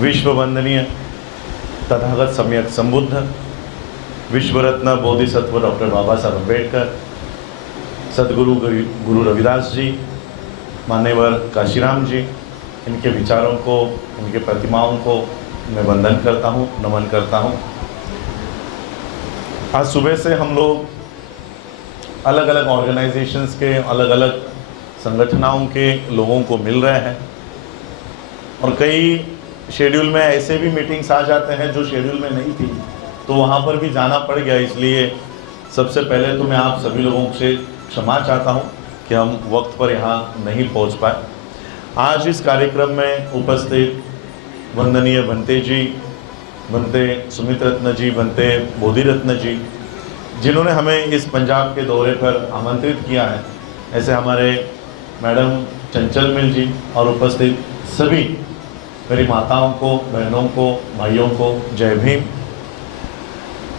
विश्व वंदनीय तथागत सम्यक संबुद्ध विश्वरत्न बोधिसत्व डॉक्टर बाबा साहब अम्बेडकर, सदगुरु गुरु रविदास जी, मान्यवर काशीराम जी, इनके विचारों को, इनके प्रतिमाओं को मैं वंदन करता हूँ, नमन करता हूँ। आज सुबह से हम लोग अलग अलग ऑर्गेनाइजेशंस के, अलग अलग संगठनों के लोगों को मिल रहे हैं और कई शेड्यूल में ऐसे भी मीटिंग्स आ जाते हैं जो शेड्यूल में नहीं थी, तो वहाँ पर भी जाना पड़ गया। इसलिए सबसे पहले तो मैं आप सभी लोगों से क्षमा चाहता हूँ कि हम वक्त पर यहाँ नहीं पहुँच पाए। आज इस कार्यक्रम में उपस्थित वंदनीय भंते जी, भंते सुमित रत्न जी, भंते बोधि रत्न जी, जिन्होंने हमें इस पंजाब के दौरे पर आमंत्रित किया है, ऐसे हमारे मैडम चंचल मिल जी और उपस्थित सभी मेरी माताओं को, बहनों को, भाइयों को जय भीम।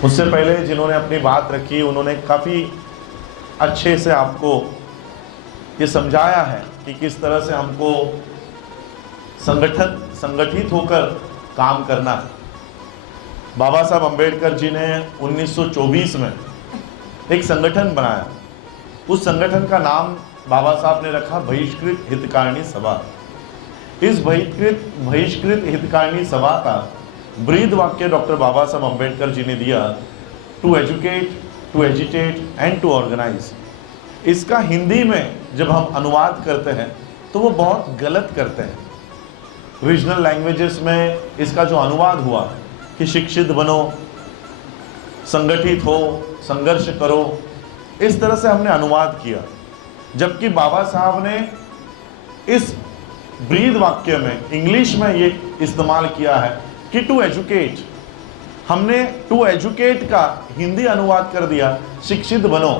मुझसे पहले जिन्होंने अपनी बात रखी, उन्होंने काफ़ी अच्छे से आपको ये समझाया है कि किस तरह से हमको संगठित होकर काम करना है। बाबा साहब अम्बेडकर जी ने 1924 में एक संगठन बनाया। उस संगठन का नाम बाबा साहब ने रखा बहिष्कृत हितकारिणी सभा। इस बहिष्कृत हितकारिणी सभा का ब्रीद वाक्य डॉक्टर बाबा साहब अम्बेडकर जी ने दिया, to educate, to agitate and to organise. इसका हिंदी में जब हम अनुवाद करते हैं तो वो बहुत गलत करते हैं। रीजनल लैंग्वेजेस में इसका जो अनुवाद हुआ कि शिक्षित बनो, संगठित हो, संघर्ष करो, इस तरह से हमने अनुवाद किया। जबकि बाबा साहब ने इस ब्रीद वाक्य में इंग्लिश में ये इस्तेमाल किया है कि टू एजुकेट। हमने टू एजुकेट का हिंदी अनुवाद कर दिया शिक्षित बनो।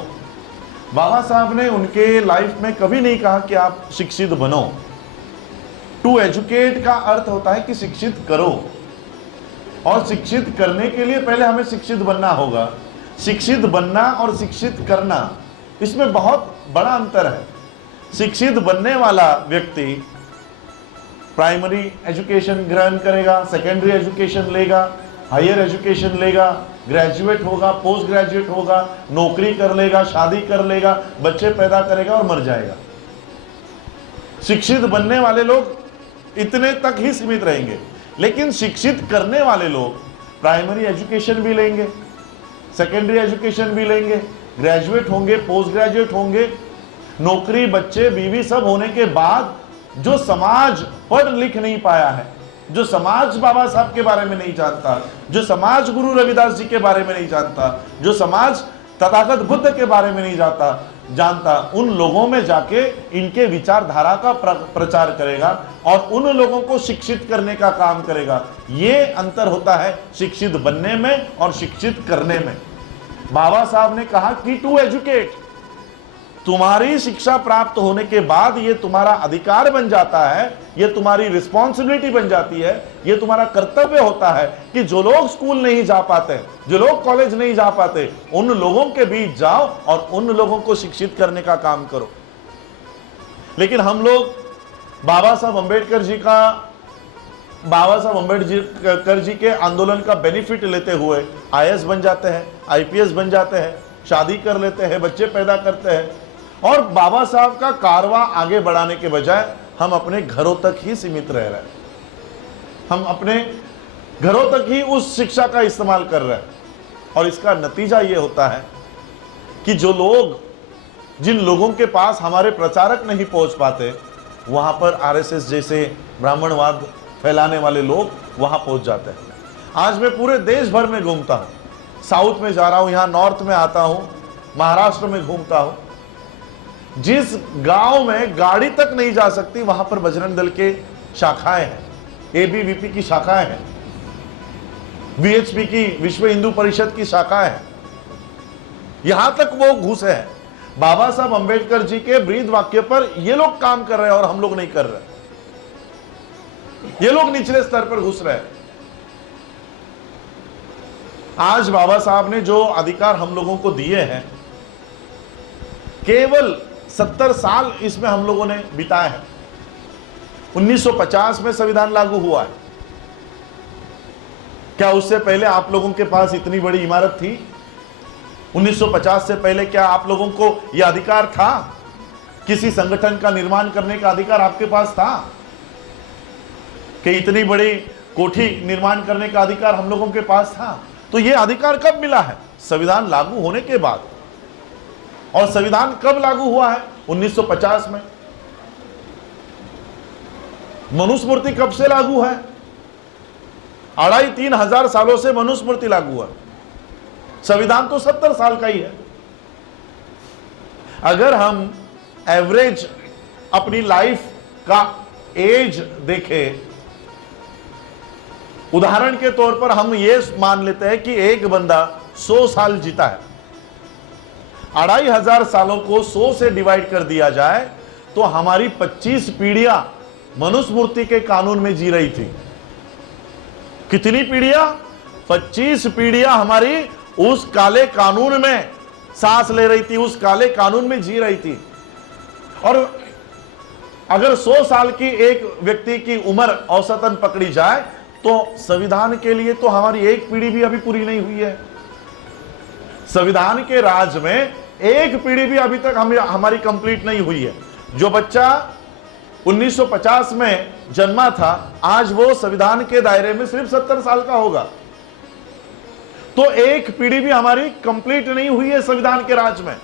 बाबा साहब ने उनके लाइफ में कभी नहीं कहा कि आप शिक्षित बनो। टू एजुकेट का अर्थ होता है कि शिक्षित करो, और शिक्षित करने के लिए पहले हमें शिक्षित बनना होगा। शिक्षित बनना और शिक्षित करना, इसमें बहुत बड़ा अंतर है। शिक्षित बनने वाला व्यक्ति प्राइमरी एजुकेशन ग्रहण करेगा, सेकेंडरी एजुकेशन लेगा, हायर एजुकेशन लेगा, ग्रेजुएट होगा, पोस्ट ग्रेजुएट होगा, नौकरी कर लेगा, शादी कर लेगा, बच्चे पैदा करेगा और मर जाएगा। शिक्षित बनने वाले लोग इतने तक ही सीमित रहेंगे, लेकिन शिक्षित करने वाले लोग प्राइमरी एजुकेशन भी लेंगे, सेकेंडरी एजुकेशन भी लेंगे, ग्रेजुएट होंगे, पोस्ट ग्रेजुएट होंगे, नौकरी, बच्चे, बीवी सब होने के बाद जो समाज पढ़ लिख नहीं पाया है, जो समाज बाबा साहब के बारे में नहीं जानता, जो समाज गुरु रविदास जी के बारे में नहीं जानता, जो समाज तथागत बुद्ध के बारे में नहीं जानता, उन लोगों में जाके इनके विचारधारा का प्रचार करेगा और उन लोगों को शिक्षित करने का काम करेगा। ये अंतर होता है शिक्षित बनने में और शिक्षित करने में। बाबा साहब ने कहा कि टू एजुकेट, तुम्हारी शिक्षा प्राप्त होने के बाद ये तुम्हारा अधिकार बन जाता है, ये तुम्हारी रिस्पॉन्सिबिलिटी बन जाती है, ये तुम्हारा कर्तव्य होता है कि जो लोग स्कूल नहीं जा पाते, जो लोग कॉलेज नहीं जा पाते, उन लोगों के बीच जाओ और उन लोगों को शिक्षित करने का काम करो। लेकिन हम लोग बाबा साहब अम्बेडकर जी के आंदोलन का बेनिफिट लेते हुए IAS बन जाते हैं, IPS बन जाते हैं, शादी कर लेते हैं, बच्चे पैदा करते हैं, और बाबा साहब का कारवां आगे बढ़ाने के बजाय हम अपने घरों तक ही सीमित रह रहे हैं। हम अपने घरों तक ही उस शिक्षा का इस्तेमाल कर रहे हैं, और इसका नतीजा ये होता है कि जो लोग, जिन लोगों के पास हमारे प्रचारक नहीं पहुंच पाते, वहां पर RSS जैसे ब्राह्मणवाद फैलाने वाले लोग वहां पहुंच जाते हैं। आज मैं पूरे देश भर में घूमता हूं, साउथ में जा रहा हूं, यहाँ नॉर्थ में आता हूं, महाराष्ट्र में घूमता हूं। जिस गांव में गाड़ी तक नहीं जा सकती, वहां पर बजरंग दल के शाखाएं हैं, ABVP की शाखाएं हैं, VHP की, विश्व हिंदू परिषद की शाखाएं हैं। यहां तक वो घुसे हैं। बाबा साहब अम्बेडकर जी के ब्रीद वाक्य पर ये लोग काम कर रहे हैं और हम लोग नहीं कर रहे। ये लोग निचले स्तर पर घुस रहे हैं। आज बाबा साहब ने जो अधिकार हम लोगों को दिए हैं, केवल 70 साल इसमें हम लोगों ने बिताए हैं। 1950 में संविधान लागू हुआ है। क्या उससे पहले आप लोगों के पास इतनी बड़ी इमारत थी? 1950 से पहले क्या आप लोगों को यह अधिकार था? किसी संगठन का निर्माण करने का अधिकार आपके पास था कि इतनी बड़ी कोठी निर्माण करने का अधिकार हम लोगों के पास था? तो यह अधिकार कब मिला है? संविधान लागू होने के बाद। और संविधान कब लागू हुआ है? 1950 में। मनुस्मृति कब से लागू है? 2,500-3 हजार सालों से मनुस्मृति लागू है। संविधान तो 70 साल का ही है। अगर हम एवरेज अपनी लाइफ का एज देखें, उदाहरण के तौर पर हम ये मान लेते हैं कि एक बंदा 100 साल जीता है, 2,500 सालों को 100 से डिवाइड कर दिया जाए तो हमारी 25 पीढ़ियां मनुस्मृति के कानून में जी रही थी। कितनी पीढ़ियां? 25 पीढ़ियां हमारी उस काले कानून में सांस ले रही थी, उस काले कानून में जी रही थी। और अगर 100 साल की एक व्यक्ति की उम्र औसतन पकड़ी जाए तो संविधान के लिए तो हमारी एक पीढ़ी भी अभी पूरी नहीं हुई है। संविधान के राज में एक पीढ़ी भी अभी तक हमारी कंप्लीट नहीं हुई है। जो बच्चा 1950 में जन्मा था, आज वो संविधान के दायरे में सिर्फ 70 साल का होगा। तो एक पीढ़ी भी हमारी कंप्लीट नहीं हुई है संविधान के राज में।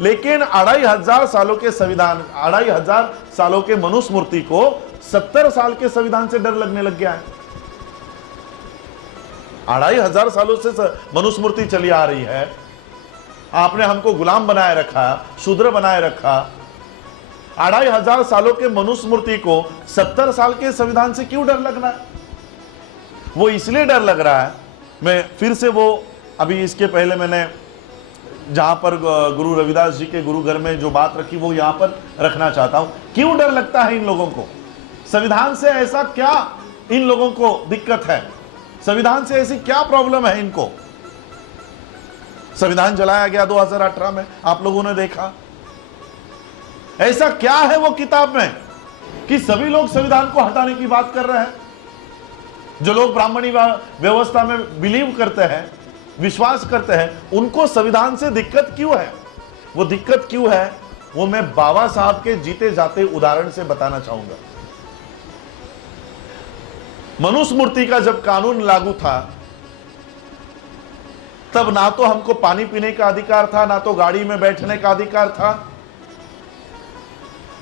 लेकिन 2,500 सालों के संविधान, 2,500 सालों के मनुस्मृति को 70 साल के संविधान से डर लगने लग गया है। 2,500 सालों से मनुस्मृति चली आ रही है। आपने हमको गुलाम बनाए रखा, शूद्र बनाए रखा। 2,500 सालों के मनुस्मृति को 70 साल के संविधान से क्यों डर लगना है? वो इसलिए डर लग रहा है, मैं फिर से वो अभी इसके पहले मैंने जहां पर गुरु रविदास जी के गुरु घर में जो बात रखी वो यहां पर रखना चाहता हूं। क्यों डर लगता है इन लोगों को? संविधान से ऐसा क्या इन लोगों को दिक्कत है? संविधान से ऐसी क्या प्रॉब्लम है इनको? संविधान जलाया गया 2018 में, आप लोगों ने देखा। ऐसा क्या है वो किताब में कि सभी लोग संविधान को हटाने की बात कर रहे हैं? जो लोग ब्राह्मणी व्यवस्था में बिलीव करते हैं, विश्वास करते हैं, उनको संविधान से दिक्कत क्यों है? वो दिक्कत क्यों है वो मैं बाबा साहब के जीते जाते उदाहरण से बताना चाहूंगा। मनुस्मृति का जब कानून लागू था तब ना तो हमको पानी पीने का अधिकार था, ना तो गाड़ी में बैठने का अधिकार था।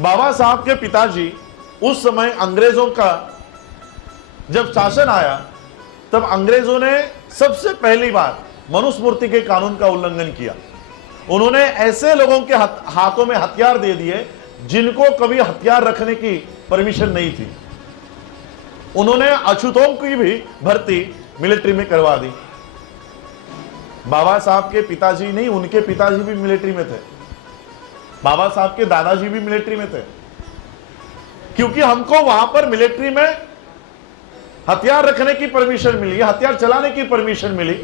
बाबा साहब के पिताजी उस समय अंग्रेजों का जब शासन आया तब अंग्रेजों ने सबसे पहली बार मनुस्मृति के कानून का उल्लंघन किया। उन्होंने ऐसे लोगों के हाथों में हथियार दे दिए जिनको कभी हथियार रखने की परमिशन नहीं थी। उन्होंने अछूतों की भी भर्ती मिलिट्री में करवा दी। बाबा साहब के पिताजी नहीं, उनके पिताजी भी मिलिट्री में थे, बाबा साहब के दादाजी भी मिलिट्री में थे, क्योंकि हमको वहां पर मिलिट्री में हथियार रखने की परमिशन मिली, हथियार चलाने की परमिशन मिली।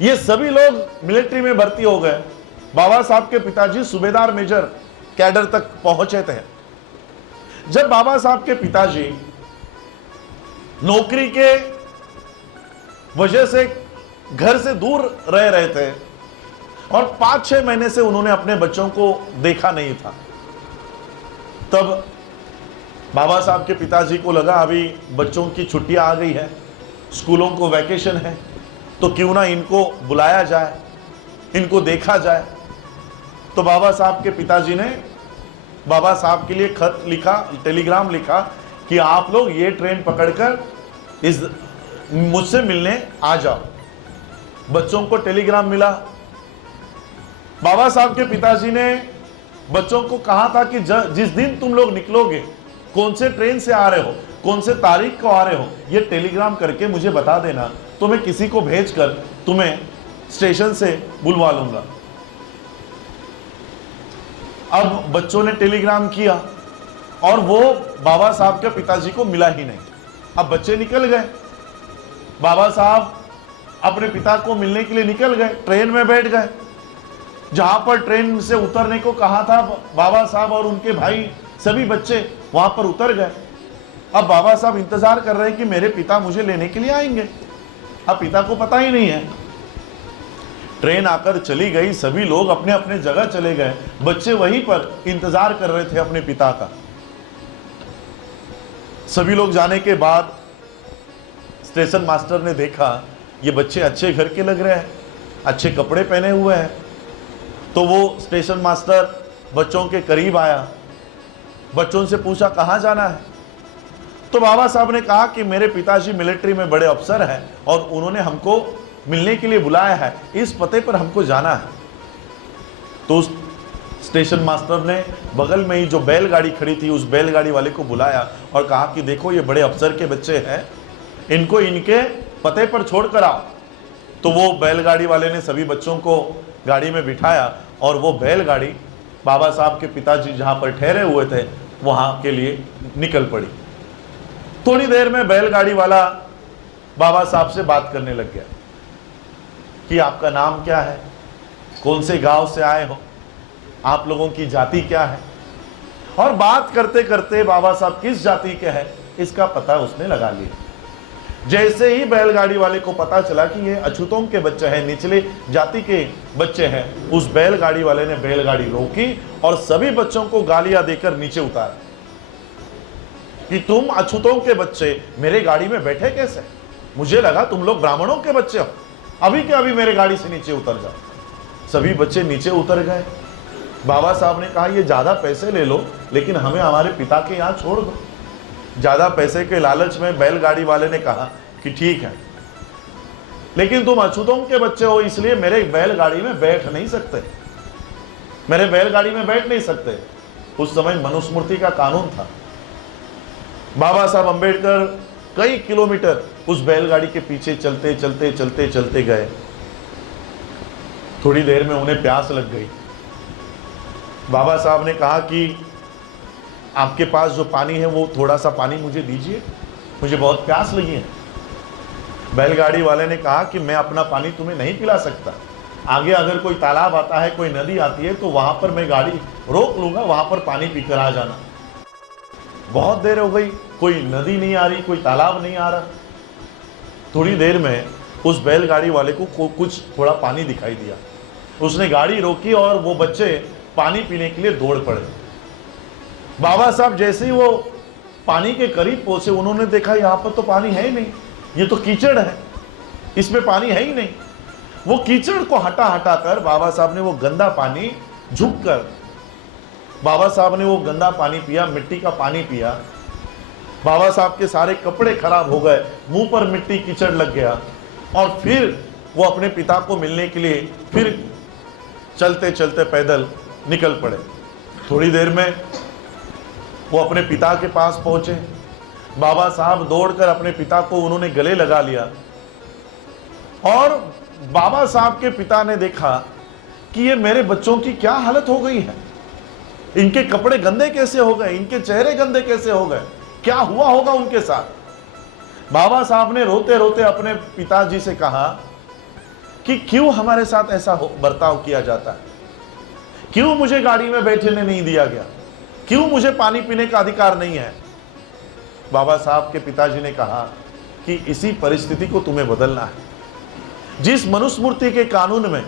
ये सभी लोग मिलिट्री में भर्ती हो गए। बाबा साहब के पिताजी सूबेदार मेजर कैडर तक पहुंचे थे। जब बाबा साहब के पिताजी नौकरी के वजह से घर से दूर रह रहे थे और 5-6 महीने से उन्होंने अपने बच्चों को देखा नहीं था, तब बाबा साहब के पिताजी को लगा अभी बच्चों की छुट्टियां आ गई है, स्कूलों को वैकेशन है, तो क्यों ना इनको बुलाया जाए, इनको देखा जाए। तो बाबा साहब के पिताजी ने बाबा साहब के लिए खत लिखा, टेलीग्राम लिखा कि आप लोग ये ट्रेन पकड़कर इस मुझसे मिलने आ जाओ। बच्चों को टेलीग्राम मिला। बाबा साहब के पिताजी ने बच्चों को कहा था कि जिस दिन तुम लोग निकलोगे, कौन से ट्रेन से आ रहे हो, कौन से तारीख को आ रहे हो, ये टेलीग्राम करके मुझे बता देना, तो मैं किसी को भेजकर तुम्हें स्टेशन से बुलवा लूंगा। अब बच्चों ने टेलीग्राम किया और वो बाबा साहब के पिताजी को मिला ही नहीं। अब बच्चे निकल गए, बाबा साहब अपने पिता को मिलने के लिए निकल गए, ट्रेन में बैठ गए। जहां पर ट्रेन से उतरने को कहा था बाबा साहब और उनके भाई सभी बच्चे वहां पर उतर गए। अब बाबा साहब इंतजार कर रहे हैं कि मेरे पिता मुझे लेने के लिए आएंगे। अब पिता को पता ही नहीं है। ट्रेन आकर चली गई, सभी लोग अपने अपने जगह चले गए, बच्चे वहीं पर इंतजार कर रहे थे अपने पिता का। सभी लोग जाने के बाद स्टेशन मास्टर ने देखा ये बच्चे अच्छे घर के लग रहे हैं, अच्छे कपड़े पहने हुए हैं, तो वो स्टेशन मास्टर बच्चों के करीब आया, बच्चों से पूछा कहाँ जाना है। तो बाबा साहब ने कहा कि मेरे पिताजी मिलिट्री में बड़े अफसर हैं और उन्होंने हमको मिलने के लिए बुलाया है, इस पते पर हमको जाना है। तो उस स्टेशन मास्टर ने बगल में ही जो बैलगाड़ी खड़ी थी उस बैलगाड़ी वाले को बुलाया और कहा कि देखो ये बड़े अफसर के बच्चे हैं, इनको इनके पते पर छोड़ कर आओ। तो वो बैलगाड़ी वाले ने सभी बच्चों को गाड़ी में बिठाया और वो बैलगाड़ी बाबा साहब के पिताजी जहां पर ठहरे हुए थे वहां के लिए निकल पड़ी। थोड़ी देर में बैलगाड़ी वाला बाबा साहब से बात करने लग गया कि आपका नाम क्या है, कौन से गांव से आए हो, आप लोगों की जाति क्या है। और बात करते करते बाबा साहब किस जाति के हैं इसका पता उसने लगा लिया। जैसे ही बैलगाड़ी वाले को पता चला कि ये अछूतों के बच्चे हैं, निचले जाति के बच्चे हैं, उस बैलगाड़ी वाले ने बैलगाड़ी रोकी और सभी बच्चों को गालियां देकर नीचे उतारा कि तुम अछूतों के बच्चे मेरे गाड़ी में बैठे कैसे, मुझे लगा तुम लोग ब्राह्मणों के बच्चे हो, अभी के अभी मेरे गाड़ी से नीचे उतर जाओ। सभी बच्चे नीचे उतर गए। बाबा साहब ने कहा ये ज्यादा पैसे ले लो लेकिन हमें हमारे पिता के यहाँ छोड़ दो। ज्यादा पैसे के लालच में बैलगाड़ी वाले ने कहा कि ठीक है, लेकिन तुम अछूतों के बच्चे हो इसलिए मेरे बैलगाड़ी में बैठ नहीं सकते, मेरे बैलगाड़ी में बैठ नहीं सकते। उस समय मनुस्मृति का कानून था। बाबा साहब अंबेडकर कई किलोमीटर उस बैलगाड़ी के पीछे चलते चलते चलते चलते गए। थोड़ी देर में उन्हें प्यास लग गई। बाबा साहब ने कहा कि आपके पास जो पानी है वो थोड़ा सा पानी मुझे दीजिए, मुझे बहुत प्यास लगी है। बैलगाड़ी वाले ने कहा कि मैं अपना पानी तुम्हें नहीं पिला सकता, आगे अगर कोई तालाब आता है, कोई नदी आती है तो वहां पर मैं गाड़ी रोक लूंगा, वहां पर पानी पीकर आ जाना। बहुत देर हो गई, कोई नदी नहीं आ रही, कोई तालाब नहीं आ रहा। थोड़ी देर में उस बैलगाड़ी वाले को कुछ थोड़ा पानी दिखाई दिया। उसने गाड़ी रोकी और वो बच्चे पानी पीने के लिए दौड़ पड़े। बाबा साहब जैसे ही वो पानी के करीब पहुंचे उन्होंने देखा यहाँ पर तो पानी है ही नहीं, ये तो कीचड़ है, इसमें पानी है ही नहीं। वो कीचड़ को हटा हटा कर बाबा साहब ने वो गंदा पानी झुककर बाबा साहब ने वो गंदा पानी पिया, मिट्टी का पानी पिया। बाबा साहब के सारे कपड़े खराब हो गए, मुंह पर मिट्टी कीचड़ लग गया और फिर वो अपने पिता को मिलने के लिए फिर चलते चलते पैदल निकल पड़े। थोड़ी देर में वो अपने पिता के पास पहुंचे। बाबा साहब दौड़कर अपने पिता को उन्होंने गले लगा लिया और बाबा साहब के पिता ने देखा कि ये मेरे बच्चों की क्या हालत हो गई है, इनके कपड़े गंदे कैसे हो गए, इनके चेहरे गंदे कैसे हो गए, क्या हुआ होगा उनके साथ। बाबा साहब ने रोते रोते अपने पिताजी से कहा कि क्यों हमारे साथ ऐसा बर्ताव किया जाता है, क्यों मुझे गाड़ी में बैठने नहीं दिया गया, क्यों मुझे पानी पीने का अधिकार नहीं है। बाबा साहब के पिताजी ने कहा कि इसी परिस्थिति को तुम्हें बदलना है। जिस मनुस्मृति के कानून में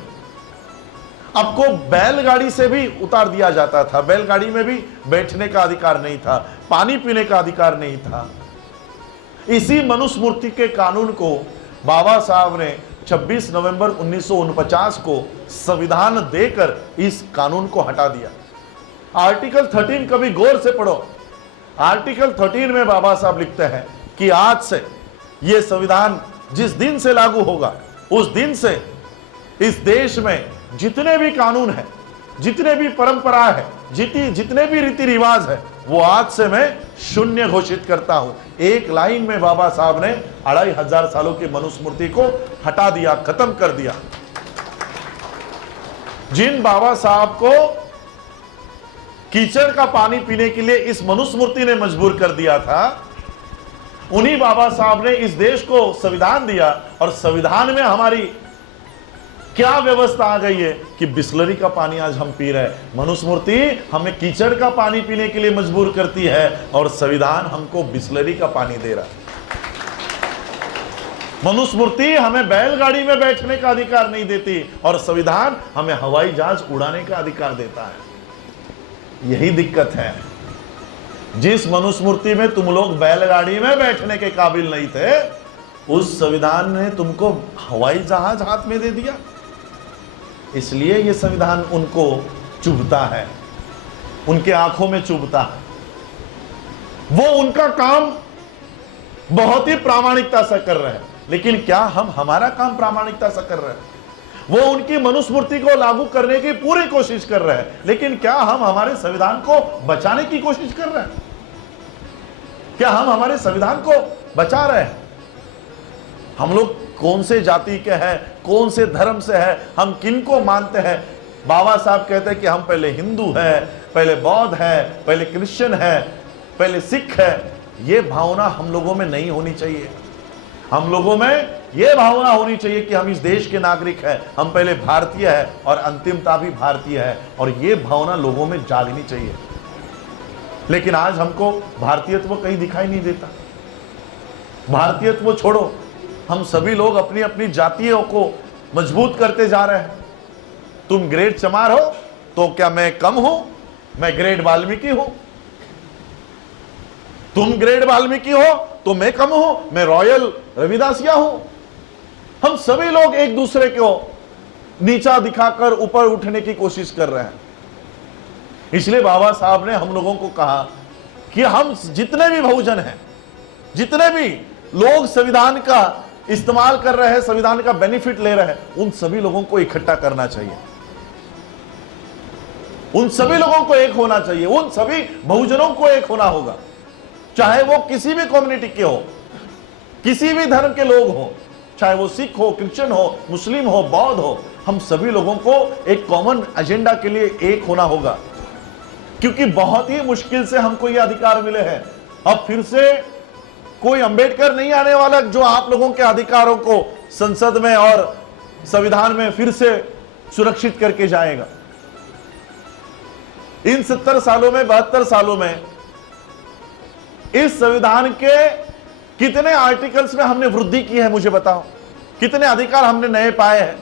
आपको बैलगाड़ी से भी उतार दिया जाता था, बैलगाड़ी में भी बैठने का अधिकार नहीं था, पानी पीने का अधिकार नहीं था, इसी मनुस्मृति के कानून को बाबा साहब ने 26 नवंबर 1949 को संविधान देकर इस कानून को हटा दिया। आर्टिकल 13 कभी गौर से पढ़ो। आर्टिकल 13 में बाबा साहब लिखते हैं कि आज से यह संविधान जिस दिन से लागू होगा उस दिन से इस देश में जितने भी कानून है, जितने भी परंपरा है, जितने भी रीति रिवाज है, वो आज से मैं शून्य घोषित करता हूं। एक लाइन में बाबा साहब ने 2500 सालों की मनुस्मृति को हटा दिया, खत्म कर दिया। जिन बाबा साहब को कीचड़ का पानी पीने के लिए इस मनुस्मृति ने मजबूर कर दिया था, उन्हीं बाबा साहब ने इस देश को संविधान दिया और संविधान में हमारी क्या व्यवस्था आ गई है कि बिस्लरी का पानी आज हम पी रहे हैं। मनुस्मृति हमें कीचड़ का पानी पीने के लिए मजबूर करती है और संविधान हमको बिस्लरी का पानी दे रहा है। मनुस्मृति हमें बैलगाड़ी में बैठने का अधिकार नहीं देती और संविधान हमें हवाई जहाज उड़ाने का अधिकार देता है। यही दिक्कत है। जिस मनुस्मृति में तुम लोग बैलगाड़ी में बैठने के काबिल नहीं थे, उस संविधान ने तुमको हवाई जहाज हाथ में दे दिया। इसलिए यह संविधान उनको चुभता है, उनके आंखों में चुभता है। वो उनका काम बहुत ही प्रामाणिकता से कर रहे हैं, लेकिन क्या हम हमारा काम प्रामाणिकता से कर रहे हैं? वो उनकी मनुस्मृति को लागू करने की पूरी कोशिश कर रहे हैं, लेकिन क्या हम हमारे संविधान को बचाने की कोशिश कर रहे हैं? क्या हम हमारे संविधान को बचा रहे हैं? हम लोग कौन से जाति के हैं, कौन से धर्म से हैं, हम किन को मानते हैं? बाबा साहब कहते हैं कि हम पहले हिंदू हैं, पहले बौद्ध हैं, पहले क्रिश्चियन हैं, पहले सिख हैं। ये भावना हम लोगों में नहीं होनी चाहिए। हम लोगों में यह भावना होनी चाहिए कि हम इस देश के नागरिक हैं, हम पहले भारतीय हैं और अंतिमता भी भारतीय है, और यह भावना लोगों में जागनी चाहिए। लेकिन आज हमको भारतीयत्व कहीं दिखाई नहीं देता। भारतीयत्व छोड़ो, हम सभी लोग अपनी अपनी जातियों को मजबूत करते जा रहे हैं। तुम ग्रेट चमार हो तो क्या मैं कम हूं? मैं ग्रेट वाल्मीकि हूं। तुम ग्रेट वाल्मीकि हो तो मैं कम हूं? मैं रॉयल रविदासिया हूं। हम सभी लोग एक दूसरे को नीचा दिखाकर ऊपर उठने की कोशिश कर रहे हैं। इसलिए बाबा साहब ने हम लोगों को कहा कि हम जितने भी बहुजन हैं, जितने भी लोग संविधान का इस्तेमाल कर रहे हैं, संविधान का बेनिफिट ले रहे हैं, उन सभी लोगों को इकट्ठा करना चाहिए। उन सभी लोगों को एक होना चाहिए। उन सभी बहुजनों को एक होना होगा, चाहे वो किसी भी कम्युनिटी के हो, किसी भी धर्म के लोग हो, चाहे वो सिख हो, क्रिश्चियन हो, मुस्लिम हो, बौद्ध हो। हम सभी लोगों को एक कॉमन एजेंडा के लिए एक होना होगा, क्योंकि बहुत ही मुश्किल से हमको ये अधिकार मिले हैं। अब फिर से कोई अंबेडकर नहीं आने वाला जो आप लोगों के अधिकारों को संसद में और संविधान में फिर से सुरक्षित करके जाएगा। इन 70 सालों में, 72 सालों में इस संविधान के कितने आर्टिकल्स में हमने वृद्धि की है? मुझे बताओ, कितने अधिकार हमने नए पाए हैं?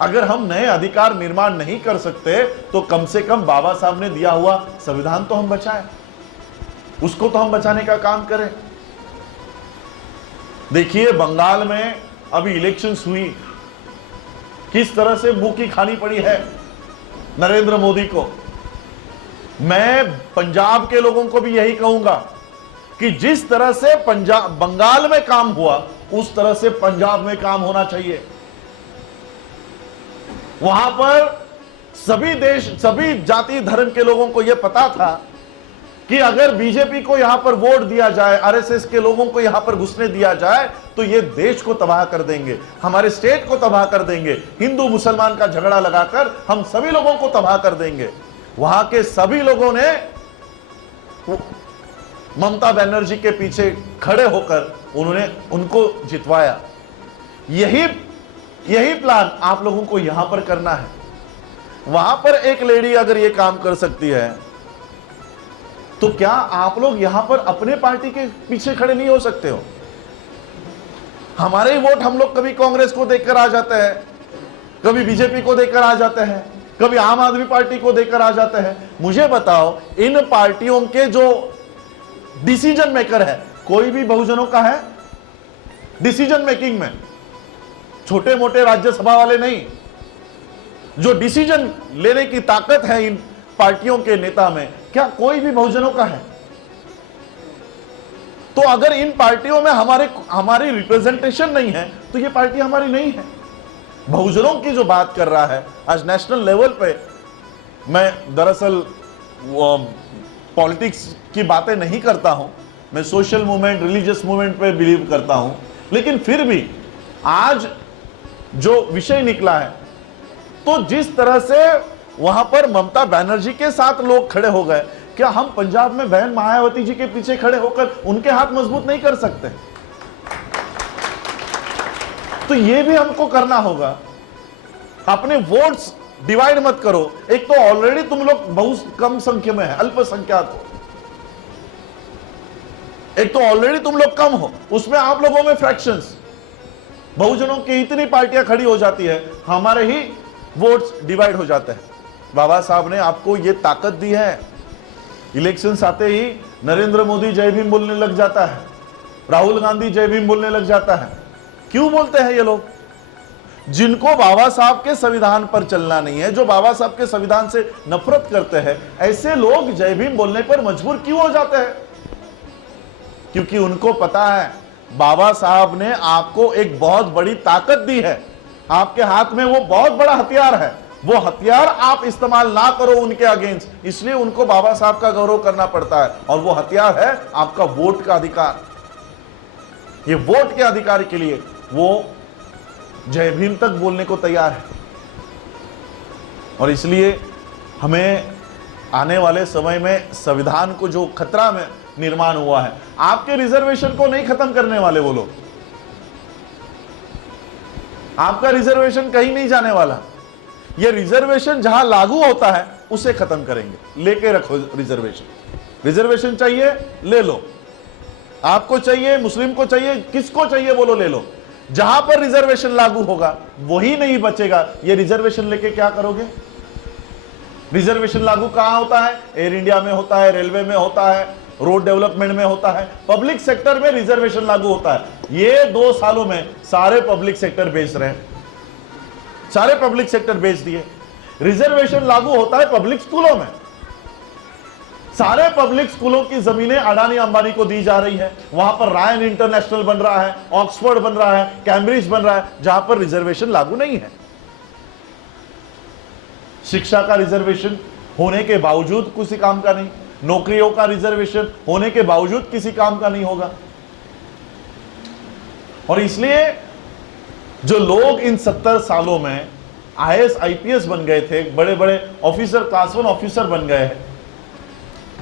अगर हम नए अधिकार निर्माण नहीं कर सकते तो कम से कम बाबा साहब ने दिया हुआ संविधान तो हम बचाएं, उसको तो हम बचाने का काम करें। देखिए, बंगाल में अभी इलेक्शंस हुई, किस तरह से मुंह की खानी पड़ी है नरेंद्र मोदी को। मैं पंजाब के लोगों को भी यही कहूंगा कि जिस तरह से बंगाल में काम हुआ, उस तरह से पंजाब में काम होना चाहिए। वहां पर सभी जाति धर्म के लोगों को यह पता था कि अगर बीजेपी को यहां पर वोट दिया जाए, आरएसएस के लोगों को यहां पर घुसने दिया जाए, तो ये देश को तबाह कर देंगे, हमारे स्टेट को तबाह कर देंगे, हिंदू मुसलमान का झगड़ा लगाकर हम सभी लोगों को तबाह कर देंगे। वहां के सभी लोगों ने ममता बनर्जी के पीछे खड़े होकर उन्होंने उनको जितवाया। यही प्लान आप लोगों को यहां पर करना है। वहां पर एक लेडी अगर यह काम कर सकती है, तो क्या आप लोग यहां पर अपने पार्टी के पीछे खड़े नहीं हो सकते हो? हमारे ही वोट हम लोग कभी कांग्रेस को देकर आ जाते हैं, कभी बीजेपी को देकर आ जाते हैं, कभी आम आदमी पार्टी को देकर आ जाते हैं। मुझे बताओ, इन पार्टियों के जो डिसीजन मेकर है, कोई भी बहुजनों का है डिसीजन मेकिंग में? छोटे मोटे राज्यसभा वाले नहीं, जो डिसीजन लेने की ताकत है इन पार्टियों के नेता में, क्या कोई भी बहुजनों का है? तो अगर इन पार्टियों में हमारी रिप्रेजेंटेशन नहीं है, तो ये पार्टी हमारी नहीं है। बहुजनों की जो बात कर रहा है आज नेशनल लेवल पे, मैं दरअसल पॉलिटिक्स की बातें नहीं करता हूं, मैं सोशल मूवमेंट, रिलीजियस मूवमेंट पे बिलीव करता हूं, लेकिन फिर भी आज जो विषय निकला है, तो जिस तरह से वहां पर ममता बनर्जी के साथ लोग खड़े हो गए, क्या हम पंजाब में बहन मायावती जी के पीछे खड़े होकर उनके हाथ मजबूत नहीं कर सकते? तो ये भी हमको करना होगा। अपने वोट्स डिवाइड मत करो। एक तो ऑलरेडी तुम लोग बहुत कम संख्या में है, अल्पसंख्यक हो, एक तो ऑलरेडी तुम लोग कम हो, उसमें आप लोगों में फ्रैक्शंस, बहुजनों की इतनी पार्टियां खड़ी हो जाती है, हमारे ही वोट्स डिवाइड हो जाते हैं। बाबा साहब ने आपको ये ताकत दी है। इलेक्शंस आते ही नरेंद्र मोदी जय भीम बोलने लग जाता है, राहुल गांधी जय भीम बोलने लग जाता है। क्यों बोलते हैं ये लोग? जिनको बाबा साहब के संविधान पर चलना नहीं है, जो बाबा साहब के संविधान से नफरत करते हैं, ऐसे लोग जय भीम बोलने पर मजबूर क्यों हो जाते हैं? क्योंकि उनको पता है बाबा साहब ने आपको एक बहुत बड़ी ताकत दी है, आपके हाथ में वो बहुत बड़ा हथियार है, वो हथियार आप इस्तेमाल ना करो उनके अगेंस्ट, इसलिए उनको बाबा साहब का गौरव करना पड़ता है। और वो हथियार है आपका वोट का अधिकार। ये वोट के अधिकार के लिए वो जय भीम तक बोलने को तैयार है। और इसलिए हमें आने वाले समय में संविधान को जो खतरा में निर्माण हुआ है, आपके रिजर्वेशन को नहीं खत्म करने वाले वो लोग। आपका रिजर्वेशन कहीं नहीं जाने वाला। ये रिजर्वेशन जहां लागू होता है उसे खत्म करेंगे। लेके रखो रिजर्वेशन। रिजर्वेशन चाहिए ले लो, आपको चाहिए, मुस्लिम को चाहिए, किसको चाहिए बोलो ले लो। जहां पर रिजर्वेशन लागू होगा वही नहीं बचेगा। ये रिजर्वेशन लेके क्या करोगे? रिजर्वेशन लागू कहां होता है? एयर इंडिया में होता है, रेलवे में होता है, रोड डेवलपमेंट में होता है, पब्लिक सेक्टर में रिजर्वेशन लागू होता है। ये 2 सालों में सारे पब्लिक सेक्टर बेच रहे हैं, सारे पब्लिक सेक्टर बेच दिए। रिजर्वेशन लागू होता है पब्लिक स्कूलों में। सारे पब्लिक स्कूलों की जमीनें अडानी अंबानी को दी जा रही है। वहां पर रायन इंटरनेशनल बन रहा है, ऑक्सफोर्ड बन रहा है, कैम्ब्रिज बन रहा है, जहां पर रिजर्वेशन लागू नहीं है। शिक्षा का रिजर्वेशन होने के बावजूद किसी काम का नहीं, नौकरियों का रिजर्वेशन होने के बावजूद किसी काम का नहीं होगा। और इसलिए जो लोग इन 70 सालों में IAS IPS बन गए थे, बड़े बड़े ऑफिसर, क्लास 1 ऑफिसर बन गए हैं,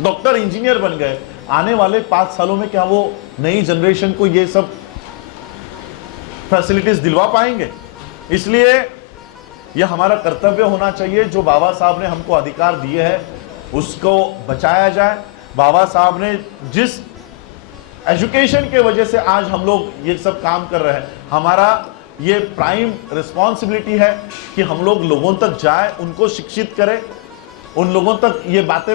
डॉक्टर इंजीनियर बन गए, आने वाले 5 सालों में क्या वो नई जनरेशन को ये सब फैसिलिटीज दिलवा पाएंगे? इसलिए यह हमारा कर्तव्य होना चाहिए, जो बाबा साहब ने हमको अधिकार दिए हैं उसको बचाया जाए। बाबा साहब ने जिस एजुकेशन के वजह से आज हम लोग ये सब काम कर रहे हैं, हमारा ये प्राइम रिस्पॉन्सिबिलिटी है कि हम लोग लोगों तक जाए, उनको शिक्षित करें, उन लोगों तक ये बातें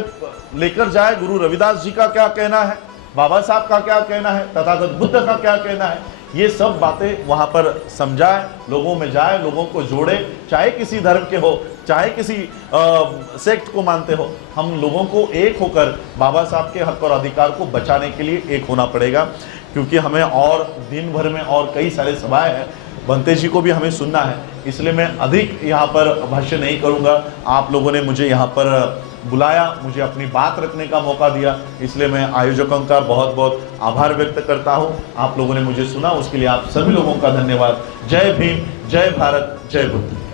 लेकर जाए। गुरु रविदास जी का क्या कहना है, बाबा साहब का क्या कहना है, तथागत बुद्ध का क्या कहना है, ये सब बातें वहां पर समझाए, लोगों में जाए, लोगों को जोड़े। चाहे किसी धर्म के हो, चाहे किसी सेक्ट को मानते हो, हम लोगों को एक होकर बाबा साहब के हक और अधिकार को बचाने के लिए एक होना पड़ेगा। क्योंकि हमें और दिन भर में और कई सारे सभाएं हैं, बंते जी को भी हमें सुनना है, इसलिए मैं अधिक यहाँ पर भाष्य नहीं करूँगा। आप लोगों ने मुझे यहाँ पर बुलाया, मुझे अपनी बात रखने का मौका दिया, इसलिए मैं आयोजकों का बहुत बहुत आभार व्यक्त करता हूँ। आप लोगों ने मुझे सुना, उसके लिए आप सभी लोगों का धन्यवाद। जय भीम, जय भारत, जय बुद्ध।